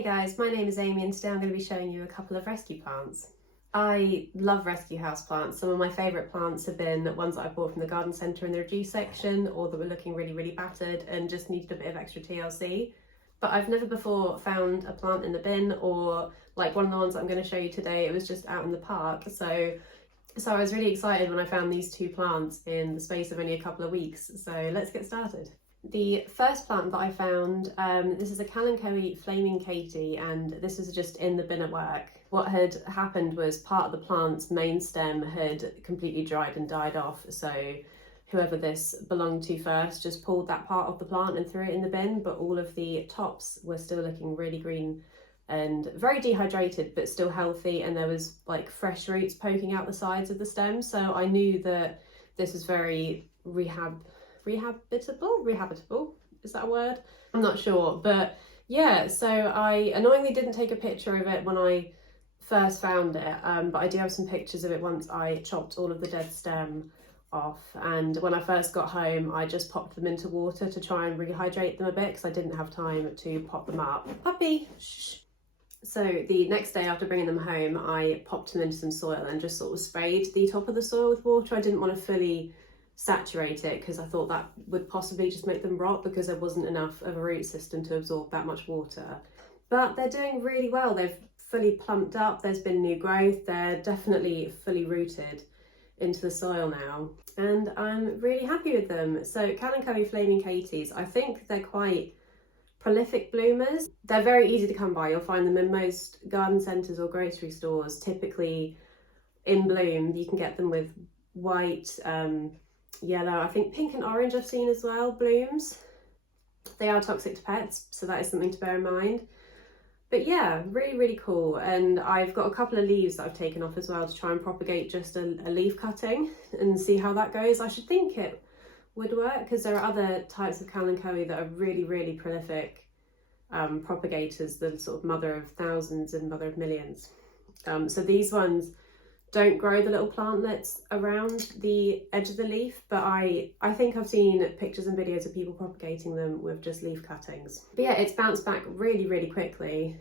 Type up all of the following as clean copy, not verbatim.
Hey guys, my name is Amy and today I'm going to be showing you a couple of rescue plants. I love rescue house plants. Some of my favourite plants have been ones that I bought from the garden centre in the reduce section, or that were looking really battered and just needed a bit of extra TLC. But I've never before found a plant in the bin, or like one of the ones I'm going to show you today, it was just out in the park. So I was really excited when I found these two plants in the space of only a couple of weeks. So let's get started. The first plant that I found, this is a Kalanchoe Flaming Katy, and this was just in the bin at work. What had happened was part of the plant's main stem had completely dried and died off, so whoever this belonged to first just pulled that part of the plant and threw it in the bin, but all of the tops were still looking really green and very dehydrated but still healthy, and there was like fresh roots poking out the sides of the stem, so I knew that this was very rehabitable, is that a word? I'm not sure, but yeah, so I annoyingly didn't take a picture of it when I first found it, but I do have some pictures of it once I chopped all of the dead stem off. And when I first got home, I just popped them into water to try and rehydrate them a bit because I didn't have time to pop them up. Puppy! Shh. So the next day after bringing them home, I popped them into some soil and just sort of sprayed the top of the soil with water. I didn't want to fully saturate it because I thought that would possibly just make them rot because there wasn't enough of a root system to absorb that much water. But they're doing really well. They've fully plumped up, there's been new growth, they're definitely fully rooted into the soil now, and I'm really happy with them. So Kalanchoe Flaming Katys, I think they're quite prolific bloomers. They're very easy to come by. You'll find them in most garden centres or grocery stores, typically in bloom. You can get them with white, yellow, I think pink and orange I've seen as well, blooms. They are toxic to pets, so that is something to bear in mind. But yeah, really cool. And I've got a couple of leaves that I've taken off as well to try and propagate just a leaf cutting and see how that goes. I should think it would work because there are other types of Kalanchoe that are really prolific propagators, the sort of mother of thousands and mother of millions. So these ones don't grow the little plantlets around the edge of the leaf, but I think I've seen pictures and videos of people propagating them with just leaf cuttings. But yeah, it's bounced back really quickly.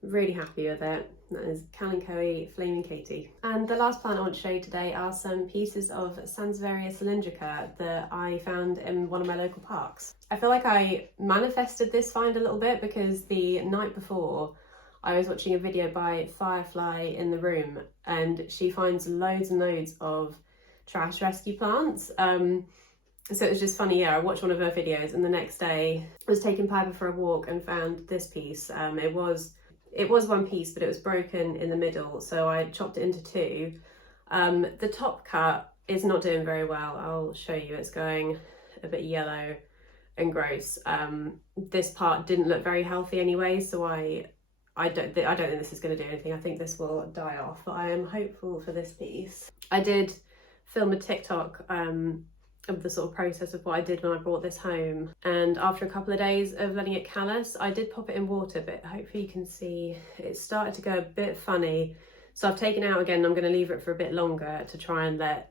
Really happy with it. That is Kalanchoe Flaming Katy. And the last plant I want to show you today are some pieces of Sansevieria cylindrica that I found in one of my local parks. I feel like I manifested this find a little bit because the night before I was watching a video by Firefly in the Room, and she finds loads and loads of trash rescue plants. So it was just funny, yeah, I watched one of her videos and the next day I was taking Piper for a walk and found this piece. It was one piece, but it was broken in the middle, so I chopped it into two. The top cut is not doing very well. I'll show you, it's going a bit yellow and gross. This part didn't look very healthy anyway, so I don't think this is going to do anything. I think this will die off, but I am hopeful for this piece. I did film a TikTok of the sort of process of what I did when I brought this home, and after a couple of days of letting it callus, I did pop it in water, but hopefully you can see it started to go a bit funny. So I've taken it out again and I'm going to leave it for a bit longer to try and let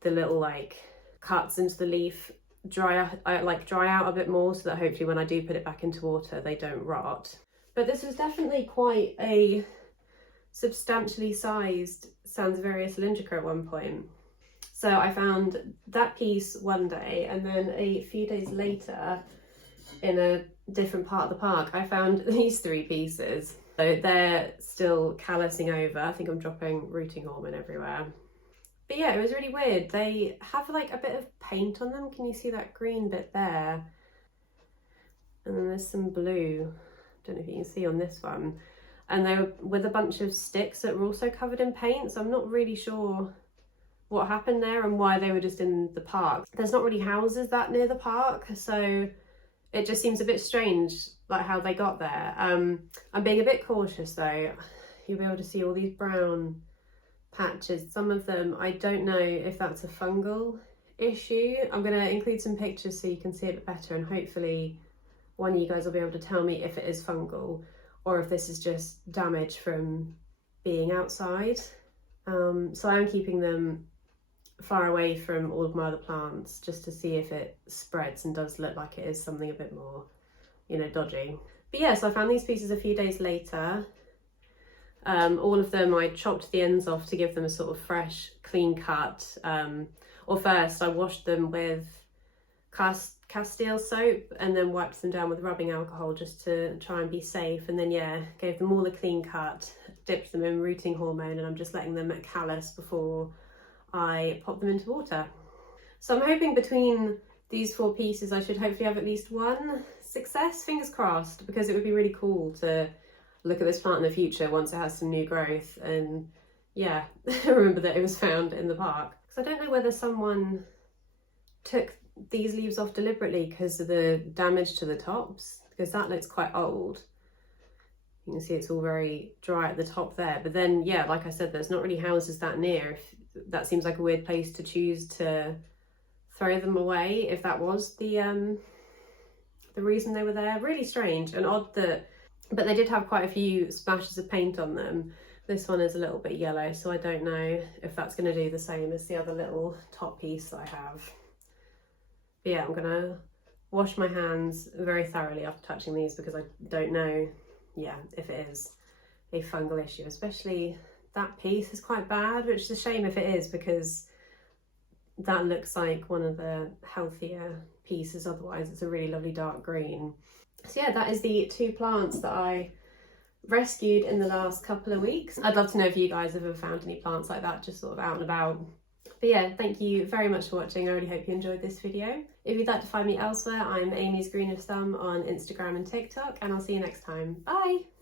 the little like cuts into the leaf dry out a bit more, so that hopefully when I do put it back into water they don't rot. But this was definitely quite a substantially sized Sansevieria cylindrica at one point. So I found that piece one day, and then a few days later in a different part of the park I found these three pieces. So they're still callusing over. I think I'm dropping rooting hormone everywhere. But yeah, it was really weird. They have like a bit of paint on them. Can you see that green bit there? And then there's some blue. Don't know if you can see on this one, and they were with a bunch of sticks that were also covered in paint, so I'm not really sure what happened there and why they were just in the park. There's not really houses that near the park, so it just seems a bit strange like how they got there. I'm being a bit cautious though. You'll be able to see all these brown patches. Some of them, I don't know if that's a fungal issue. I'm going to include some pictures so you can see it a bit better, and hopefully one of you guys will be able to tell me if it is fungal or if this is just damage from being outside. So I am keeping them far away from all of my other plants just to see if it spreads and does look like it is something a bit more, you know, dodgy. But yeah, so I found these pieces a few days later. All of them, I chopped the ends off to give them a sort of fresh, clean cut. Or first I washed them with Castile soap and then wiped them down with rubbing alcohol just to try and be safe. And then yeah, gave them all a clean cut, dipped them in rooting hormone, and I'm just letting them callus before I pop them into water. So I'm hoping between these 4 pieces I should hopefully have at least one success, fingers crossed, because it would be really cool to look at this plant in the future once it has some new growth and yeah, remember that it was found in the park. Because I don't know whether someone took these leaves off deliberately because of the damage to the tops, because that looks quite old. You can see it's all very dry at the top there, but then yeah, like I said, there's not really houses that near. That seems like a weird place to choose to throw them away if that was the reason they were there. Really strange and odd that, but they did have quite a few splashes of paint on them. This one is a little bit yellow, so I don't know if that's going to do the same as the other little top piece that I have. But yeah, I'm gonna wash my hands very thoroughly after touching these because I don't know, yeah, if it is a fungal issue. Especially that piece is quite bad, which is a shame if it is, because that looks like one of the healthier pieces. Otherwise it's a really lovely dark green. So yeah, that is the 2 plants that I rescued in the last couple of weeks. I'd love to know if you guys have ever found any plants like that just sort of out and about. But yeah, thank you very much for watching. I really hope you enjoyed this video. If you'd like to find me elsewhere, I'm Amy's Greenest Thumb on Instagram and TikTok, and I'll see you next time. Bye!